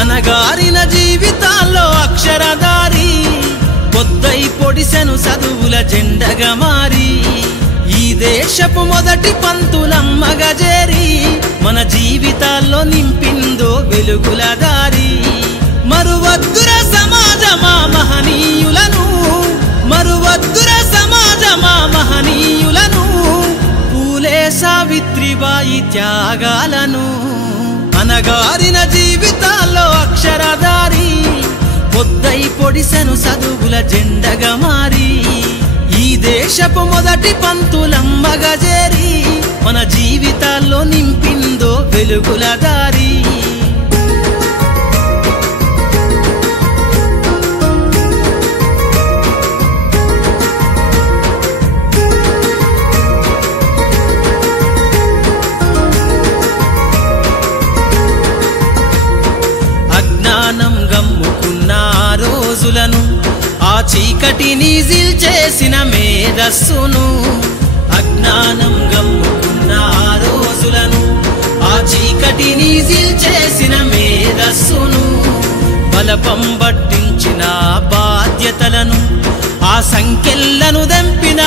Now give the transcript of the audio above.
అనగారిన జీవితాల్లో అక్షరధారి పొద్దై పొడిసెను చదువుల జెండగా మారి ఈ దేశపు మొదటి పంతులమ్మగా చేరి మన జీవితాల్లో నింపిందో వెలుగుల దారి మరువద్దుర సమాజమా మహనీయులను మరువద్దుర సమాజమా మహనీయులను పూలే సావిత్రిబాయి త్యాగాలను అనగారిన జీవితాల్లో అక్షరధారి పొద్దై పొడిసెను చదువుల జెండగా మారి ఈ దేశపు మొదటి పంతులమ్మగా చేరి మన జీవితాల్లో నింపిందో వెలుగుల దారి అజ్ఞానం గమ్ముకున్న రోజులను ఆ చీకటిని జిల్చేసిన మేధస్సును అజ్ఞానం గమ్ముకున్న రోజులను ఆ చీకటిని జిల్చేసిన మేధస్సును బలపం పట్టించిన బాధ్యతలను ఆ సంఖ్యలను దంపిన